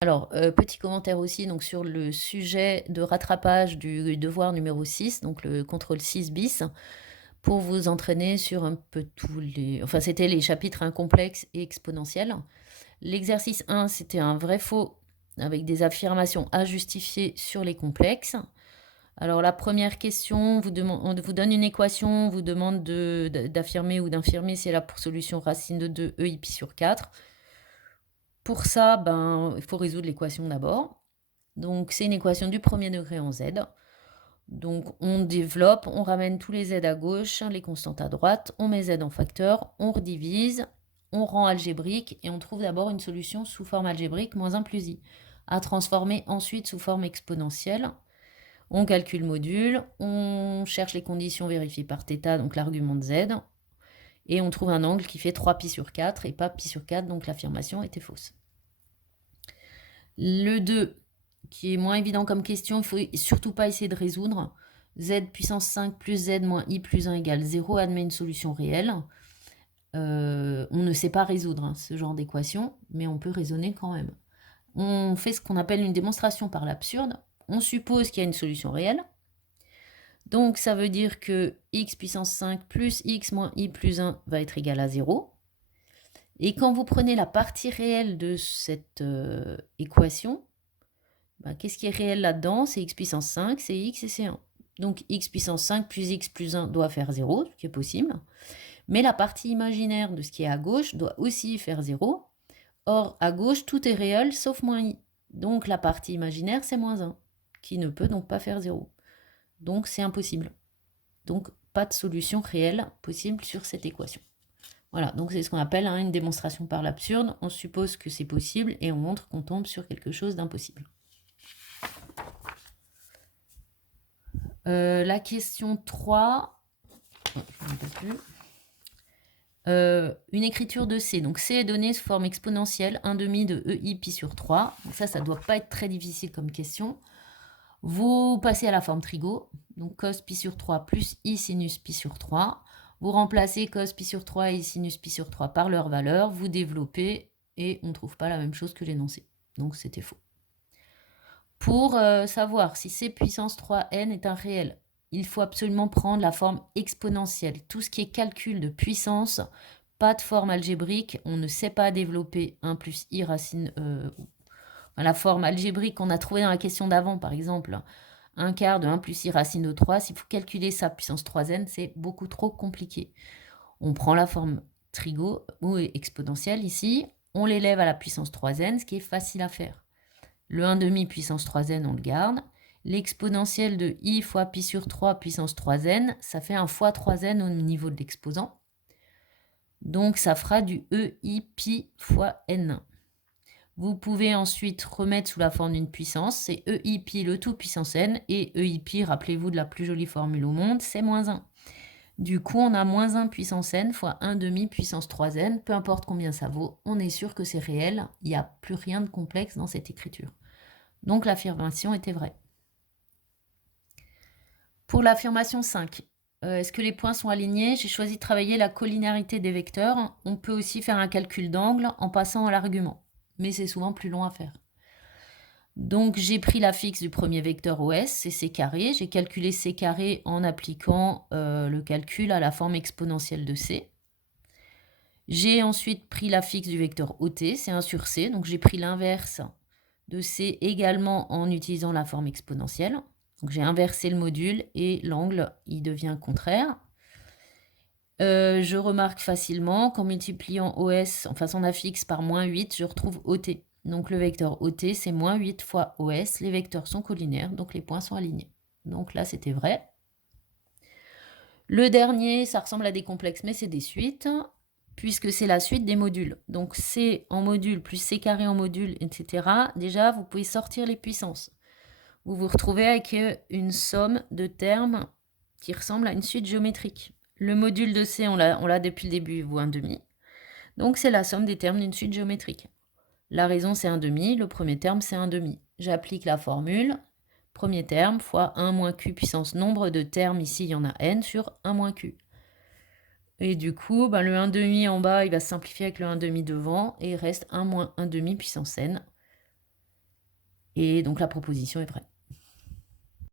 Alors, petit commentaire aussi donc sur le sujet de rattrapage du devoir numéro 6, donc le contrôle 6 bis, pour vous entraîner sur un peu tous les enfin, c'était les chapitres incomplexes et exponentiels. L'exercice 1, c'était un vrai faux avec des affirmations à justifier sur les complexes. Alors la première question, on vous donne une équation, on vous demande d'affirmer ou d'infirmer si elle a pour solution racine de 2 e i pi sur 4. Pour ça, ben, il faut résoudre l'équation d'abord. Donc c'est une équation du premier degré en z. Donc on développe, on ramène tous les z à gauche, les constantes à droite, on met z en facteur, on redivise, on rend algébrique et on trouve d'abord une solution sous forme algébrique moins 1 plus i, à transformer ensuite sous forme exponentielle. On calcule module, on cherche les conditions vérifiées par θ, donc l'argument de z, et on trouve un angle qui fait 3π sur 4 et pas π sur 4, donc l'affirmation était fausse. Le 2, qui est moins évident comme question, il ne faut surtout pas essayer de résoudre. Z puissance 5 plus Z moins I plus 1 égale 0 admet une solution réelle. On ne sait pas résoudre ce genre d'équation, mais on peut raisonner quand même. On fait ce qu'on appelle une démonstration par l'absurde. On suppose qu'il y a une solution réelle. Donc ça veut dire que x puissance 5 plus x moins i plus 1 va être égal à 0. Et quand vous prenez la partie réelle de cette équation, ben, qu'est-ce qui est réel là-dedans? C'est x puissance 5, c'est x et c'est 1. Donc x puissance 5 plus x plus 1 doit faire 0, ce qui est possible. Mais la partie imaginaire de ce qui est à gauche doit aussi faire 0. Or, à gauche, tout est réel sauf moins i. Donc la partie imaginaire, c'est moins 1, qui ne peut donc pas faire 0. Donc c'est impossible. Donc pas de solution réelle possible sur cette équation. Voilà, donc c'est ce qu'on appelle une démonstration par l'absurde. On suppose que c'est possible et on montre qu'on tombe sur quelque chose d'impossible. La question 3, je ne peux plus. Une écriture de C. Donc C est donnée sous forme exponentielle, 1 demi de EI pi sur 3. Donc ça ne doit pas être très difficile comme question. Vous passez à la forme trigo, donc cos pi sur 3 plus i sinus pi sur 3. Vous remplacez cos pi sur 3 et i sinus pi sur 3 par leur valeur, vous développez et on ne trouve pas la même chose que l'énoncé. Donc c'était faux. Pour savoir si c puissance 3n est un réel, il faut absolument prendre la forme exponentielle. Tout ce qui est calcul de puissance, pas de forme algébrique, on ne sait pas développer 1 plus i racine... la forme algébrique qu'on a trouvée dans la question d'avant, par exemple, 1 quart de 1 plus i racine de 3, s'il faut calculer ça puissance 3n, c'est beaucoup trop compliqué. On prend la forme trigo ou exponentielle ici, on l'élève à la puissance 3n, ce qui est facile à faire. Le 1 demi puissance 3n, on le garde. L'exponentielle de i fois pi sur 3 puissance 3n, ça fait un fois 3n au niveau de l'exposant. Donc ça fera du ei pi fois n. Vous pouvez ensuite remettre sous la forme d'une puissance, c'est ei pi le tout puissance n, et ei pi, rappelez-vous de la plus jolie formule au monde, c'est moins 1. Du coup, on a moins 1 puissance n fois 1 demi puissance 3n, peu importe combien ça vaut, on est sûr que c'est réel, il n'y a plus rien de complexe dans cette écriture. Donc l'affirmation était vraie. Pour l'affirmation 5, est-ce que les points sont alignés? J'ai choisi de travailler la collinéarité des vecteurs. On peut aussi faire un calcul d'angle en passant à l'argument, mais c'est souvent plus long à faire. Donc j'ai pris la fixe du premier vecteur OS, c'est c carré. J'ai calculé c carré en appliquant le calcul à la forme exponentielle de c. J'ai ensuite pris la fixe du vecteur OT, c'est 1 sur c, donc j'ai pris l'inverse de c également en utilisant la forme exponentielle. Donc j'ai inversé le module et l'angle, il devient contraire. Je remarque facilement qu'en multipliant OS, enfin son affixe par moins 8, je retrouve OT. Donc le vecteur OT, c'est moins 8 fois OS. Les vecteurs sont collinaires, donc les points sont alignés. Donc là, c'était vrai. Le dernier, ça ressemble à des complexes, mais c'est des suites, puisque c'est la suite des modules. Donc C en module plus C carré en module, etc. Déjà, vous pouvez sortir les puissances. Vous vous retrouvez avec une somme de termes qui ressemble à une suite géométrique. Le module de C, on l'a depuis le début, il vaut 1 demi. Donc c'est la somme des termes d'une suite géométrique. La raison, c'est 1 demi, le premier terme, c'est 1 demi. J'applique la formule, premier terme fois 1 moins q puissance nombre de termes, ici il y en a n, sur 1 moins q. Et du coup, le 1 demi en bas, il va se simplifier avec le 1 demi devant, et il reste 1 moins 1 demi puissance n. Et donc la proposition est vraie.